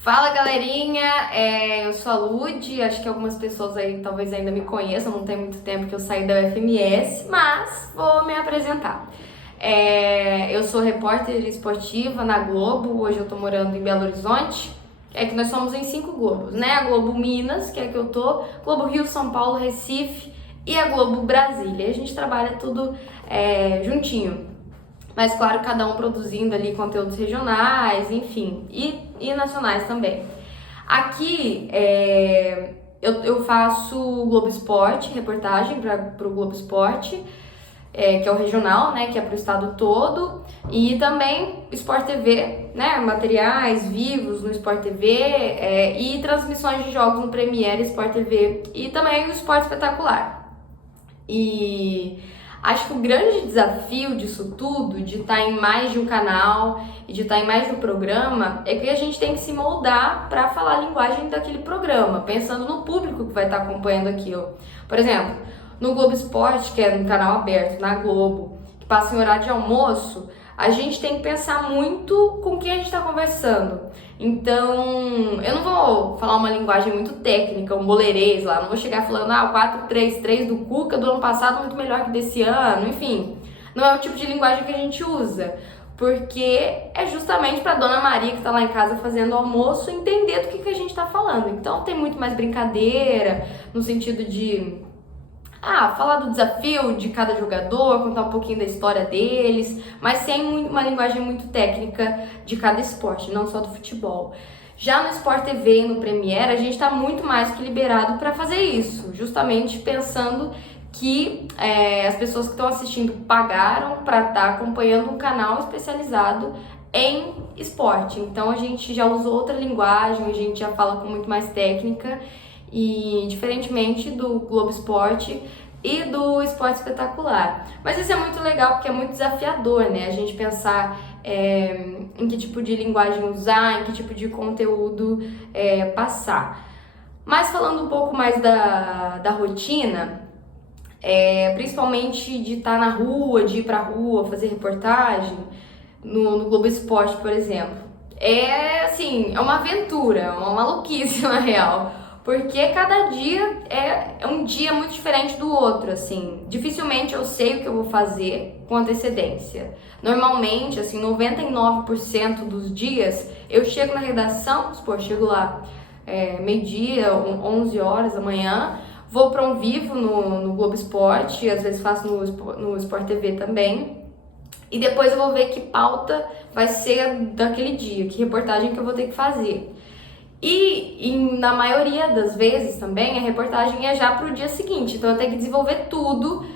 Fala galerinha, eu sou a Lud, acho que algumas pessoas aí talvez ainda me conheçam, não tem muito tempo que eu saí da UFMS, mas vou me apresentar. Eu sou repórter esportiva na Globo, hoje eu tô morando em Belo Horizonte, é que nós somos em 5 Globos, né? A Globo Minas, que é a que eu tô, Globo Rio, São Paulo, Recife e a Globo Brasília. A gente trabalha tudo juntinho. Mas claro, cada um produzindo ali conteúdos regionais, enfim, e nacionais também. Aqui eu faço Globo Esporte, reportagem para o Globo Esporte, que é o regional, né, que é para o estado todo, e também Sport TV, né, materiais vivos no Sport TV, e transmissões de jogos no Premiere Sport TV, e também o Esporte Espetacular. E acho que o grande desafio disso tudo, de estar em mais de um canal e de estar em mais de um programa, é que a gente tem que se moldar para falar a linguagem daquele programa, pensando no público que vai estar acompanhando aquilo. Por exemplo, no Globo Esporte, que é um canal aberto na Globo, que passa em horário de almoço, a gente tem que pensar muito com quem a gente está conversando. Então, eu não vou falar uma linguagem muito técnica, um boleirês lá, não vou chegar falando, o 4-3-3 do Cuca do ano passado é muito melhor que desse ano, enfim. Não é o tipo de linguagem que a gente usa, porque é justamente para Dona Maria que está lá em casa fazendo almoço entender do que a gente está falando. Então, tem muito mais brincadeira, no sentido de falar do desafio de cada jogador, contar um pouquinho da história deles, mas sem uma linguagem muito técnica de cada esporte, não só do futebol. Já no Sport TV e no Premiere, a gente está muito mais que liberado para fazer isso, justamente pensando que as pessoas que estão assistindo pagaram para estar acompanhando um canal especializado em esporte. Então a gente já usou outra linguagem, a gente já fala com muito mais técnica. E diferentemente do Globo Esporte e do Esporte Espetacular. Mas isso é muito legal porque é muito desafiador, né? A gente pensar em que tipo de linguagem usar, em que tipo de conteúdo passar. Mas falando um pouco mais da rotina, principalmente de estar na rua, de ir pra rua, fazer reportagem, no Globo Esporte, por exemplo. É uma aventura, uma maluquice na real. Porque cada dia é um dia muito diferente do outro, assim. Dificilmente eu sei o que eu vou fazer com antecedência. Normalmente, 99% dos dias, eu chego na redação, chego lá meio-dia, 11 horas da manhã, vou para um vivo no Globo Esporte, às vezes faço no Sport TV também. E depois eu vou ver que pauta vai ser daquele dia, que reportagem que eu vou ter que fazer. E na maioria das vezes também a reportagem é já pro dia seguinte, então eu tenho que desenvolver tudo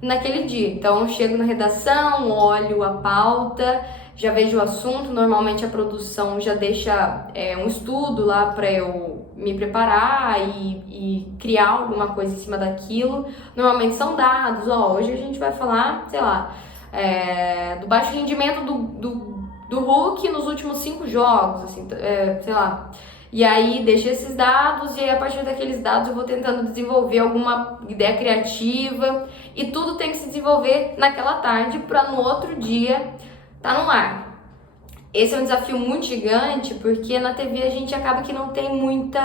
naquele dia. Então eu chego na redação, olho a pauta, já vejo o assunto, normalmente a produção já deixa um estudo lá para eu me preparar e criar alguma coisa em cima daquilo. Normalmente são dados, hoje a gente vai falar, do baixo rendimento do Hulk nos últimos 5 jogos, E aí deixo esses dados e aí a partir daqueles dados eu vou tentando desenvolver alguma ideia criativa e tudo tem que se desenvolver naquela tarde para no outro dia tá no ar. Esse é um desafio muito gigante porque na TV a gente acaba que não tem muito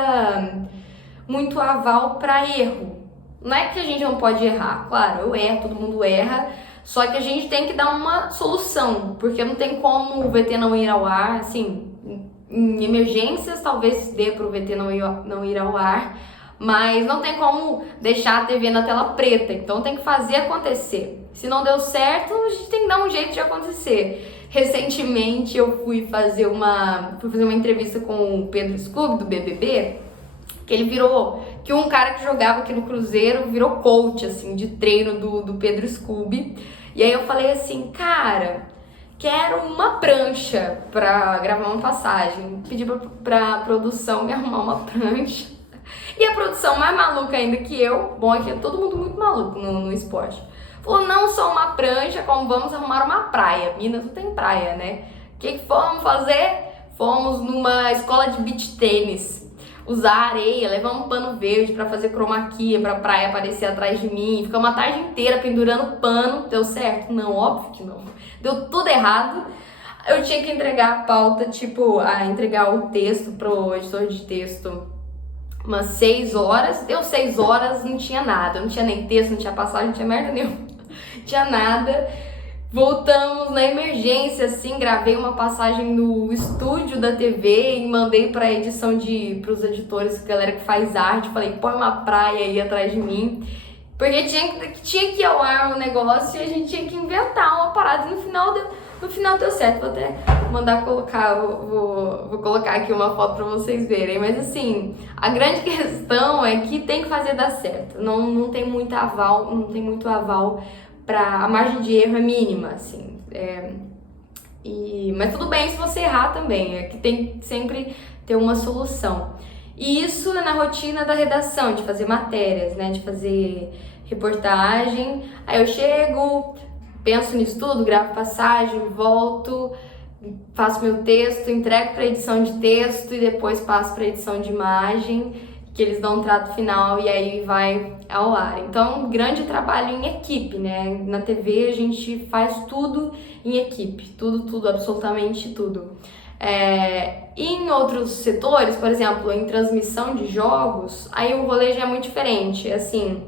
aval para erro. Não é que a gente não pode errar, claro, eu erro, todo mundo erra, só que a gente tem que dar uma solução, porque não tem como o VT não ir ao ar, em emergências talvez dê para o VT não ir ao ar, mas não tem como deixar a TV na tela preta, então tem que fazer acontecer. Se não deu certo, a gente tem que dar um jeito de acontecer. Recentemente eu fui fazer uma entrevista com o Pedro Scooby do BBB, que um cara que jogava aqui no Cruzeiro virou coach de treino do Pedro Scooby. E aí eu falei cara, quero uma prancha pra gravar uma passagem. Pedi pra produção me arrumar uma prancha. E a produção mais maluca ainda que eu, bom, aqui é todo mundo muito maluco no esporte, falou, não só uma prancha, como vamos arrumar uma praia. Minas não tem praia, né? O que fomos fazer? Fomos numa escola de beach tênis. Usar areia, levar um pano verde pra fazer chroma key, pra praia aparecer atrás de mim. Ficar uma tarde inteira pendurando pano. Deu certo? Não, óbvio que não. Deu tudo errado. Eu tinha que entregar a pauta, tipo, entregar o texto pro editor de texto umas 6 horas. Deu 6 horas, não tinha nada. Não tinha nem texto, não tinha passagem, não tinha merda nenhuma. Não tinha nada. Voltamos na emergência, assim, gravei uma passagem no estúdio da TV e mandei pra edição pros editores, galera que faz arte. Falei, põe uma praia aí atrás de mim. Porque tinha que ir ao ar o negócio e a gente tinha que inventar uma parada e no final deu certo. Vou até mandar colocar, vou colocar aqui uma foto pra vocês verem. Mas assim, a grande questão é que tem que fazer dar certo. Não tem muito aval, a margem de erro é mínima, assim. Mas tudo bem se você errar também, é que tem que sempre ter uma solução. E isso é na rotina da redação, de fazer matérias, né, de fazer reportagem. Aí eu chego, penso nisso tudo, gravo passagem, volto, faço meu texto, entrego para edição de texto e depois passo para edição de imagem, que eles dão um trato final e aí vai ao ar. Então, um grande trabalho em equipe, né? Na TV a gente faz tudo em equipe, tudo, absolutamente tudo. E em outros setores, por exemplo, em transmissão de jogos, aí o rolê já é muito diferente. Assim,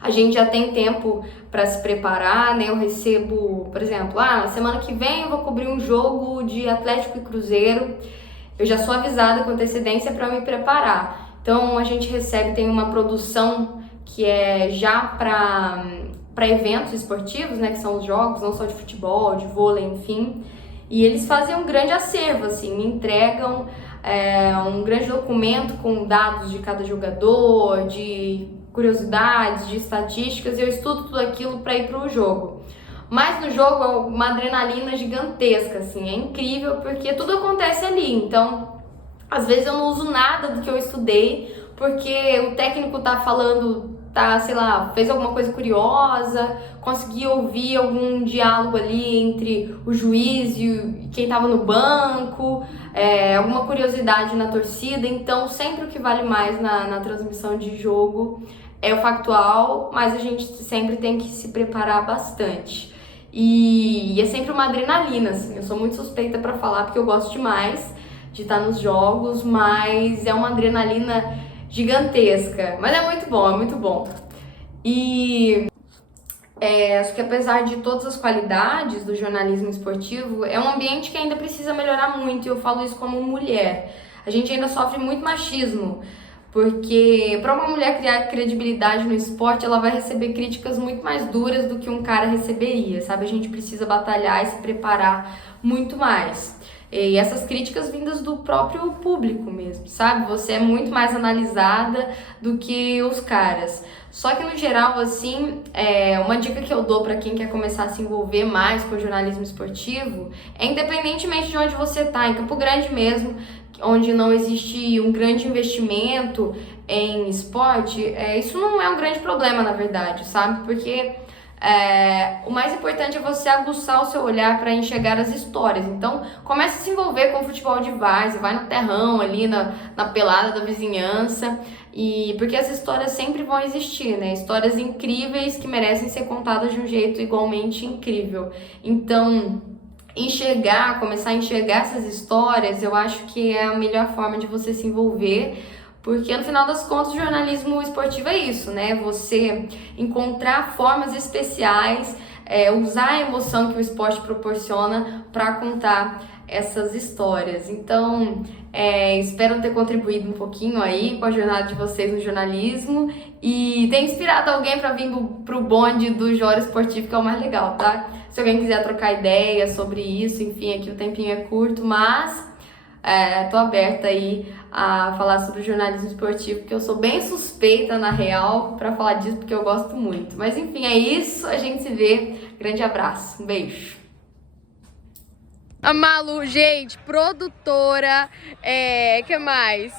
a gente já tem tempo para se preparar, né? Eu recebo, por exemplo, na semana que vem eu vou cobrir um jogo de Atlético e Cruzeiro. Eu já sou avisada com antecedência para me preparar. Então a gente tem uma produção que é já para eventos esportivos, né? Que são os jogos, não só de futebol, de vôlei, enfim. E eles fazem um grande acervo, assim, me entregam um grande documento com dados de cada jogador, de curiosidades, de estatísticas, e eu estudo tudo aquilo para ir para o jogo. Mas no jogo é uma adrenalina gigantesca, assim, é incrível porque tudo acontece ali. Então, às vezes eu não uso nada do que eu estudei, porque o técnico tá falando, sei lá, fez alguma coisa curiosa, consegui ouvir algum diálogo ali entre o juiz e quem tava no banco, alguma curiosidade na torcida. Então, sempre o que vale mais na transmissão de jogo é o factual, mas a gente sempre tem que se preparar bastante. E é sempre uma adrenalina, assim, eu sou muito suspeita pra falar porque eu gosto demais de estar nos jogos, mas é uma adrenalina gigantesca. Mas é muito bom, é muito bom. E acho que apesar de todas as qualidades do jornalismo esportivo, é um ambiente que ainda precisa melhorar muito, e eu falo isso como mulher. A gente ainda sofre muito machismo, porque para uma mulher criar credibilidade no esporte, ela vai receber críticas muito mais duras do que um cara receberia, sabe? A gente precisa batalhar e se preparar muito mais. E essas críticas vindas do próprio público mesmo, sabe? Você é muito mais analisada do que os caras. Só que no geral, assim, uma dica que eu dou para quem quer começar a se envolver mais com o jornalismo esportivo é, independentemente de onde você tá, em Campo Grande mesmo, onde não existe um grande investimento em esporte, isso não é um grande problema, na verdade, sabe? Porque o mais importante é você aguçar o seu olhar para enxergar as histórias. Então, comece a se envolver com o futebol de várzea, vai no terrão ali, na pelada da vizinhança, porque as histórias sempre vão existir, né? Histórias incríveis que merecem ser contadas de um jeito igualmente incrível. Então, começar a enxergar essas histórias, eu acho que é a melhor forma de você se envolver. Porque no final das contas o jornalismo esportivo é isso, né? Você encontrar formas especiais, usar a emoção que o esporte proporciona para contar essas histórias. Então, espero ter contribuído um pouquinho aí com a jornada de vocês no jornalismo e ter inspirado alguém para vir pro bonde do Jora Esportivo, que é o mais legal, tá? Se alguém quiser trocar ideia sobre isso, enfim, aqui o tempinho é curto, mas tô aberta aí a falar sobre jornalismo esportivo, porque eu sou bem suspeita, na real, pra falar disso, porque eu gosto muito. Mas enfim, é isso, a gente se vê. Grande abraço, um beijo. A Malu, gente, produtora, que mais?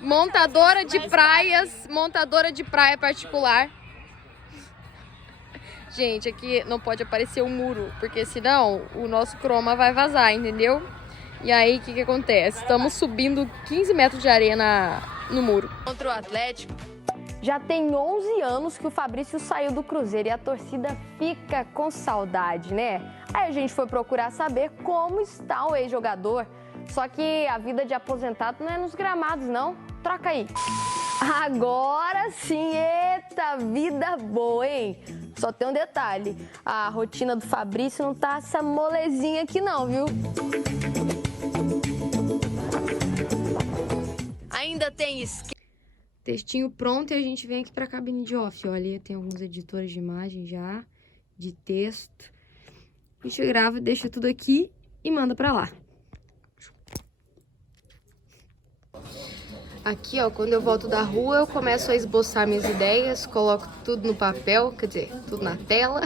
Montadora de praias, montadora de praia particular. Gente, aqui não pode aparecer o muro, porque senão o nosso croma vai vazar, entendeu? E aí, o que acontece? Estamos subindo 15 metros de areia no muro. Contra o Atlético. Já tem 11 anos que o Fabrício saiu do Cruzeiro e a torcida fica com saudade, né? Aí a gente foi procurar saber como está o ex-jogador. Só que a vida de aposentado não é nos gramados, não. Troca aí. Agora sim, eita, vida boa, hein? Só tem um detalhe, a rotina do Fabrício não tá essa molezinha aqui não, viu? Ainda tem textinho pronto e a gente vem aqui pra cabine de off. Olha, tem alguns editores de imagem já, de texto. A gente grava, deixa tudo aqui e manda pra lá. Aqui, ó, quando eu volto da rua, eu começo a esboçar minhas ideias, coloco tudo no papel, quer dizer, tudo na tela.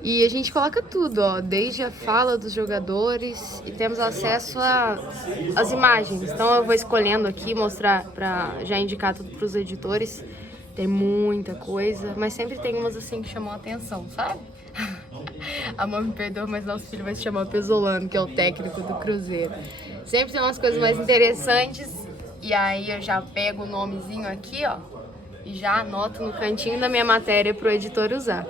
E a gente coloca tudo, ó, desde a fala dos jogadores e temos acesso às imagens. Então eu vou escolhendo aqui, mostrar pra já indicar tudo pros editores. Tem muita coisa, mas sempre tem umas assim que chamam a atenção, sabe? A mãe me perdoa, mas nosso filho vai se chamar Pesolano, que é o técnico do Cruzeiro. Sempre tem umas coisas mais interessantes. E aí eu já pego o nomezinho aqui, ó, e já anoto no cantinho da minha matéria pro editor usar.